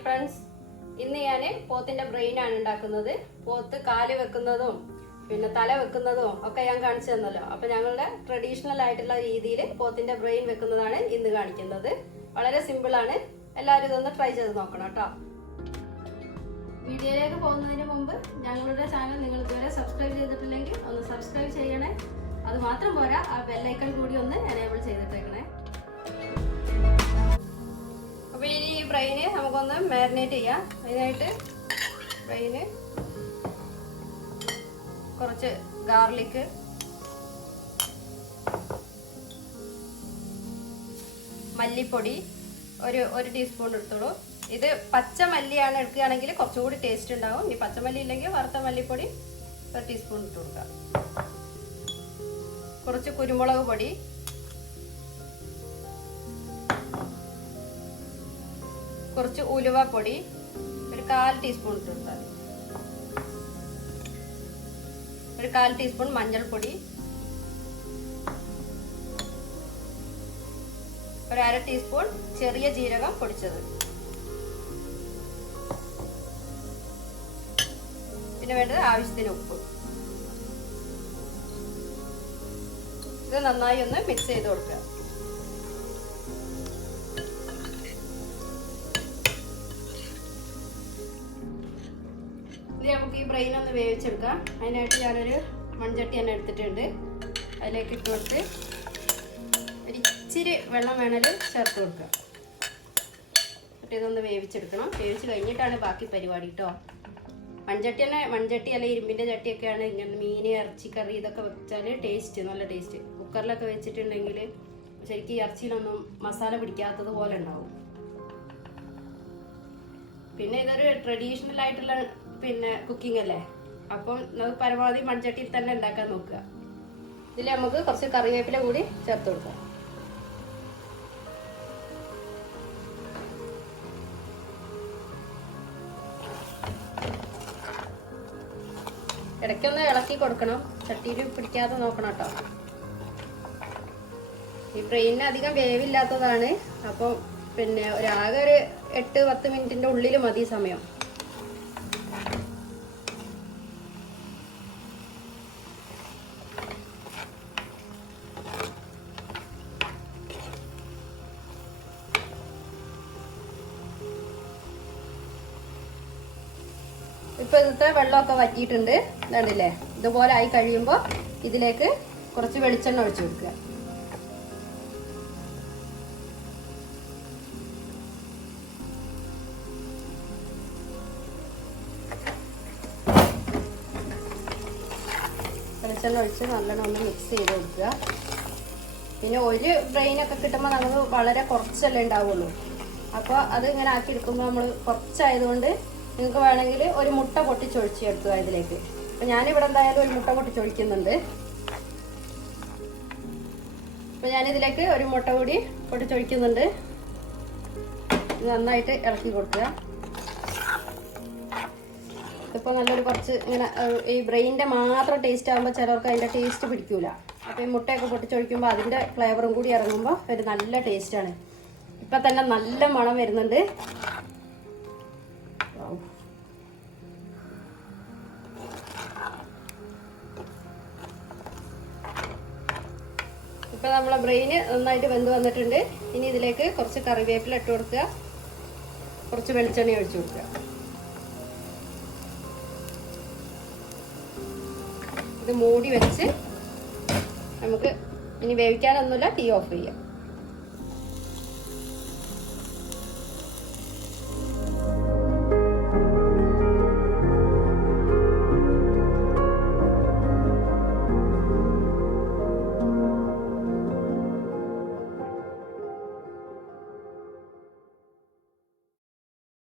Hi friends, ഇന്ന് ഞാൻ പോത്തിന്റെ ബ്രെയിനാണ് ഉണ്ടാക്കുന്നത്. പോത്ത് കാല് വെക്കുന്നതും പിന്നെ തല വെക്കുന്നതും ഒക്കെ ഞാൻ കാണിച്ചു തന്നല്ലോ. അപ്പൊ ഞങ്ങളുടെ ട്രഡീഷണൽ ആയിട്ടുള്ള രീതിയിൽ പോത്തിന്റെ ബ്രെയിൻ വെക്കുന്നതാണ് ഇന്ന് കാണിക്കുന്നത്. വളരെ സിമ്പിൾ ആണ്. എല്ലാവരും ഇതൊന്ന് ട്രൈ ചെയ്ത് നോക്കണം കേട്ടോ. വീഡിയോയിലേക്ക് പോകുന്നതിന് മുമ്പ് ഞങ്ങളുടെ ചാനൽ നിങ്ങൾ ഇതുവരെ സബ്സ്ക്രൈബ് ചെയ്തിട്ടില്ലെങ്കിൽ ഒന്ന് സബ്സ്ക്രൈബ് ചെയ്യണേ. അത് മാത്രം പോരാ, ആ ബെല്ലൈക്കൺ കൂടി ഒന്ന് എനേബിൾ ചെയ്തിട്ടേക്കണേ. അപ്പോൾ ഇനി ഈ ബ്രെയിന് നമുക്കൊന്ന് മാരിനേറ്റ് ചെയ്യാം. അതിനായിട്ട് ബ്രെയിന് കുറച്ച് ഗാർലിക്, മല്ലിപ്പൊടി ഒരു ടീസ്പൂൺ എടുത്തോളൂ. ഇത് പച്ച മല്ലിയാണ് എടുക്കുകയാണെങ്കിൽ കുറച്ചുകൂടി ടേസ്റ്റ് ഉണ്ടാവും. ഇനി പച്ചമല്ലി ഇല്ലെങ്കിൽ വറുത്ത മല്ലിപ്പൊടി ഒരു ടീസ്പൂൺ ഇട്ട് കൊടുക്കാം. കുറച്ച് കുരുമുളക് പൊടി, കുറച്ച് ഉലുവപ്പൊടി, ഒരു 1/4 ടീസ്പൂൺ ഇട്ട് കൊടുത്താൽ, ഒരു 1/4 ടീസ്പൂൺ മഞ്ഞൾപ്പൊടി, ഒരു 1/2 ടീസ്പൂൺ ചെറിയ ജീരകം പൊടിച്ചത്, പിന്നെ വേണ്ടത് ആവശ്യത്തിന് ഉപ്പ്. ഇത് നന്നായി ഒന്ന് മിക്സ് ചെയ്ത് കൊടുക്കുക. ഇത് നമുക്ക് ഈ ബ്രെയിൻ ഒന്ന് വേവിച്ചെടുക്കാം. അതിനായിട്ട് ഞാനൊരു മൺചട്ടി തന്നെ എടുത്തിട്ടുണ്ട്. അതിലേക്ക് ഇട്ട് കൊടുത്ത് ഒരു ഇച്ചിരി വെള്ളം വേണേൽ ചേർത്ത് കൊടുക്കുക. എന്നിട്ട് ഇതൊന്ന് വേവിച്ചെടുക്കണം. വേവിച്ച് കഴിഞ്ഞിട്ടാണ് ബാക്കി പരിപാടി കേട്ടോ. മൺചട്ടി അല്ല ഇരുമ്പിൻ്റെ ചട്ടിയൊക്കെയാണ് ഇങ്ങനെ മീൻ, ഇറച്ചിക്കറി ഇതൊക്കെ വെച്ചാൽ ടേസ്റ്റ്, നല്ല ടേസ്റ്റ്. കുക്കറിലൊക്കെ വെച്ചിട്ടുണ്ടെങ്കിൽ ശരിക്കും ഇറച്ചിയിലൊന്നും മസാല പിടിക്കാത്തത് പോലെ ഉണ്ടാവും. പിന്നെ ഇതൊരു ട്രഡീഷണൽ ആയിട്ടുള്ള കുക്കിംഗ് അല്ലേ. അപ്പം നമുക്ക് പരമാവധി മൺചട്ടിയിൽ തന്നെ ഉണ്ടാക്കാൻ നോക്കുക. ഇതിൽ നമുക്ക് കുറച്ച് കറിവേപ്പില കൂടി ചേർത്ത് കൊടുക്കാം. ഇടയ്ക്കൊന്ന് ഇളക്കി കൊടുക്കണം, ചട്ടിയിൽ പിടിക്കാതെ നോക്കണം കേട്ടോ. ഈ ബ്രെയിനിന് അധികം വേവില്ലാത്തതാണ്. അപ്പോൾ ആകെ ഒരു 8-10 മിനിറ്റിൻ്റെ ഉള്ളിൽ മതി സമയം. ഇപ്പൊ ഇന്നത്തെ വെള്ളമൊക്കെ വറ്റിയിട്ടുണ്ട്, കണ്ടില്ലേ? ഇതുപോലെ ആയി കഴിയുമ്പോൾ ഇതിലേക്ക് കുറച്ച് വെളിച്ചെണ്ണ ഒഴിച്ചു കൊടുക്കുക. വെളിച്ചെണ്ണ ഒഴിച്ച് നല്ലോണം ഒന്ന് മിക്സ് ചെയ്ത് കൊടുക്കുക. പിന്നെ ഒരു ബ്രെയിനൊക്കെ കിട്ടുമ്പോൾ നമുക്ക് വളരെ കുറച്ചല്ലേ ഉണ്ടാവുള്ളൂ. അപ്പോൾ അത് ഇങ്ങനെ ആക്കി എടുക്കുമ്പോൾ നമ്മൾ കുറച്ചായതുകൊണ്ട് നിങ്ങൾക്ക് വേണമെങ്കിൽ ഒരു മുട്ട പൊട്ടിച്ചൊഴിച്ചെടുക്കുക ഇതിലേക്ക്. അപ്പം ഞാനിവിടെ എന്തായാലും ഒരു മുട്ട പൊട്ടിച്ചൊഴിക്കുന്നുണ്ട്. അപ്പം ഞാനിതിലേക്ക് ഒരു മുട്ട കൂടി പൊട്ടിച്ചൊഴിക്കുന്നുണ്ട്. നന്നായിട്ട് ഇളക്കി കൊടുക്കുക. ഇപ്പോൾ നല്ലൊരു കുറച്ച് ഇങ്ങനെ ഈ ബ്രെയിനിൻ്റെ മാത്രം ടേസ്റ്റ് ആകുമ്പോൾ ചിലർക്ക് അതിൻ്റെ ടേസ്റ്റ് പിടിക്കൂല. അപ്പോൾ ഈ മുട്ടയൊക്കെ പൊട്ടിച്ചൊഴിക്കുമ്പോൾ അതിൻ്റെ ഫ്ലേവറും കൂടി ഇറങ്ങുമ്പോൾ ഒരു നല്ല ടേസ്റ്റാണ്. ഇപ്പം തന്നെ നല്ല മണം വരുന്നുണ്ട്. ഇപ്പം നമ്മളെ ബ്രെയിന് നന്നായിട്ട് വെന്ത് വന്നിട്ടുണ്ട്. ഇനി ഇതിലേക്ക് കുറച്ച് കറിവേപ്പില ഇട്ട് കൊടുക്കുക, കുറച്ച് വെളിച്ചെണ്ണ ഒഴിച്ചു കൊടുക്കുക. ഇത് മൂടി വെച്ച് നമുക്ക് ഇനി വേവിക്കാനൊന്നുമില്ല, തീ ഓഫ് ചെയ്യാം.